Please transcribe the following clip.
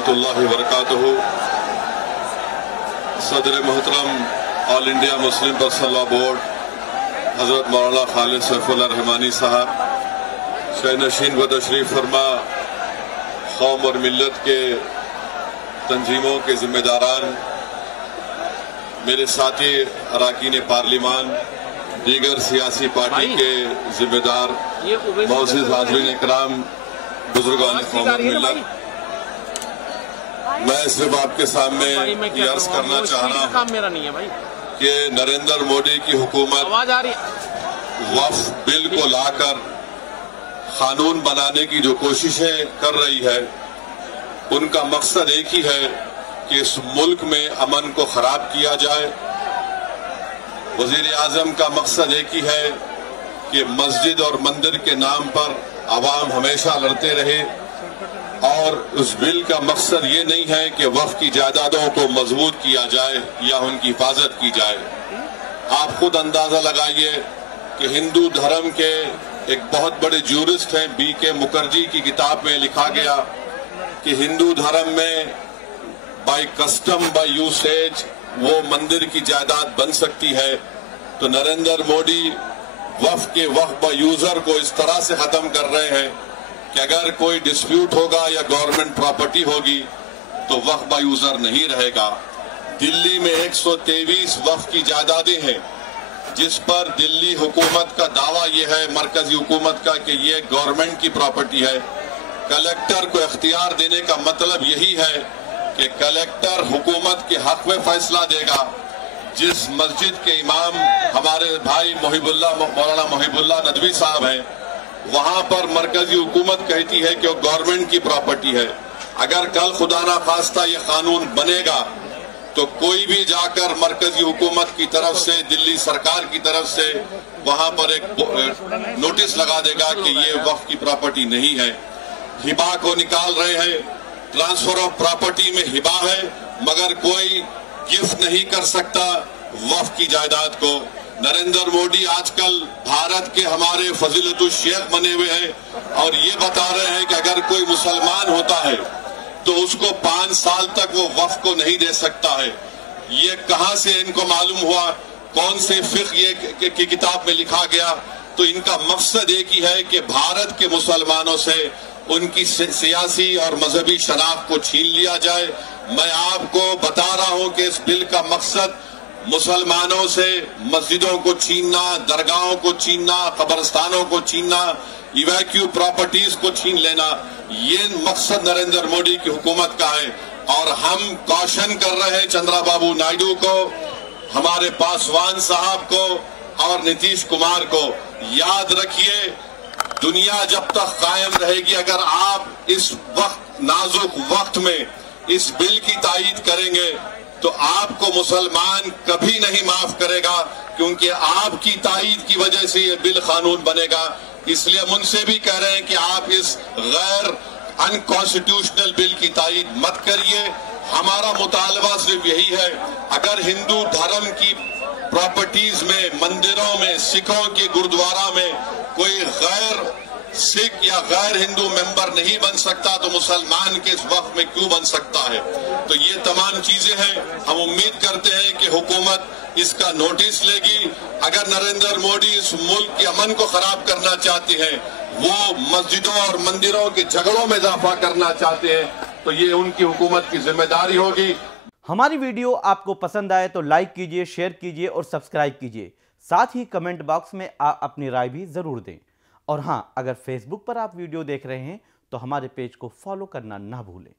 रहमतुल्लाहि व बरकातुहू। सदर मोहतरम all India Muslim personal law board हजरत मौलाना खालिद सैफुल्लाह रहमानी साहब, शहनशीन व तशरीफ फरमा कौम और मिल्लत के तंजीमों के जिम्मेदारान, मेरे साथी अरकान पार्लिमान, दीगर सियासी पार्टी के जिम्मेदार, मौजूद हाज़रीन इकराम, बुजुर्गान कौम और मिल्लत, मैं सिर्फ आपके सामने ये अर्ज करना चाह रहा हूँ कि नरेंद्र मोदी की हुकूमत वक्फ बिल को लाकर कानून बनाने की जो कोशिशें कर रही है, उनका मकसद एक ही है कि इस मुल्क में अमन को खराब किया जाए। वजीर आजम का मकसद एक ही है कि मस्जिद और मंदिर के नाम पर आवाम हमेशा लड़ते रहे, और उस बिल का मकसद ये नहीं है कि वक्फ की जायदादों को मजबूत किया जाए या उनकी हिफाजत की जाए। आप खुद अंदाजा लगाइए कि हिंदू धर्म के एक बहुत बड़े ज्यूरिस्ट हैं B.K. मुखर्जी की किताब में लिखा गया कि हिंदू धर्म में बाय कस्टम बाय यूसेज वो मंदिर की जायदाद बन सकती है। तो नरेंद्र मोदी वक्फ के वक्फ बाय यूजर को इस तरह से खत्म कर रहे हैं कि अगर कोई डिस्प्यूट होगा या गवर्नमेंट प्रॉपर्टी होगी तो वक्फ बाय यूजर नहीं रहेगा। दिल्ली में 123 वक्फ की जायदादें हैं, जिस पर दिल्ली हुकूमत का दावा यह है, मरकजी हुकूमत का, कि ये गवर्नमेंट की प्रॉपर्टी है। कलेक्टर को इख्तियार देने का मतलब यही है कि कलेक्टर हुकूमत के हक में फैसला देगा। जिस मस्जिद के इमाम हमारे भाई मौलाना मोहिबुल्लाह नदवी साहब हैं, वहां पर मरकजी हुकूमत कहती है कि वो गवर्नमेंट की प्रॉपर्टी है। अगर कल खुदा ना खास्ता ये कानून बनेगा तो कोई भी जाकर मरकजी हुकूमत की तरफ से, दिल्ली सरकार की तरफ से वहां पर एक नोटिस लगा देगा कि ये वक्फ की प्रॉपर्टी नहीं है। हिबा को निकाल रहे हैं, ट्रांसफर ऑफ प्रॉपर्टी में हिबा है, मगर कोई गिफ्ट नहीं कर सकता वक्फ की जायदाद को। नरेंद्र मोदी आजकल भारत के हमारे फजीलतुल शेख बने हुए हैं और ये बता रहे हैं कि अगर कोई मुसलमान होता है तो उसको 5 साल तक वो वक्फ को नहीं दे सकता है। ये कहां से इनको मालूम हुआ? कौन से फिक़्ह ये की किताब में लिखा गया? तो इनका मकसद एक ही है कि भारत के मुसलमानों से उनकी सियासी और मजहबी शनाख्त को छीन लिया जाए। मैं आपको बता रहा हूं कि इस बिल का मकसद मुसलमानों से मस्जिदों को छीनना, दरगाहों को छीनना, कब्रस्तानों को छीनना, इवैक्यू प्रॉपर्टीज को छीन लेना, ये मकसद नरेंद्र मोदी की हुकूमत का है। और हम कॉशन कर रहे हैं चंद्रबाबू नायडू को, हमारे पासवान साहब को और नीतीश कुमार को, याद रखिए दुनिया जब तक कायम रहेगी, अगर आप इस वक्त नाजुक वक्त में इस बिल की तायीद करेंगे तो आपको मुसलमान कभी नहीं माफ करेगा, क्योंकि आपकी तायीद की वजह से ये बिल कानून बनेगा। इसलिए हम उनसे भी कह रहे हैं कि आप इस गैर अनकॉन्स्टिट्यूशनल बिल की तायीद मत करिए। हमारा मुतालबा सिर्फ यही है, अगर हिंदू धर्म की प्रॉपर्टीज में, मंदिरों में, सिखों के गुरुद्वारा में कोई गैर सिख या गैर हिंदू मेंबर नहीं बन सकता तो मुसलमान के इस वक्त में क्यों बन सकता है? तो ये तमाम चीजें हैं। हम उम्मीद करते हैं कि हुकूमत इसका नोटिस लेगी। अगर नरेंद्र मोदी इस मुल्क के अमन को खराब करना चाहते हैं, वो मस्जिदों और मंदिरों के झगड़ों में इजाफा करना चाहते हैं, तो ये उनकी हुकूमत की जिम्मेदारी होगी। हमारी वीडियो आपको पसंद आए तो लाइक कीजिए, शेयर कीजिए और सब्सक्राइब कीजिए। साथ ही कमेंट बॉक्स में आप अपनी राय भी जरूर दें। और हाँ, अगर फेसबुक पर आप वीडियो देख रहे हैं तो हमारे पेज को फॉलो करना ना भूलें।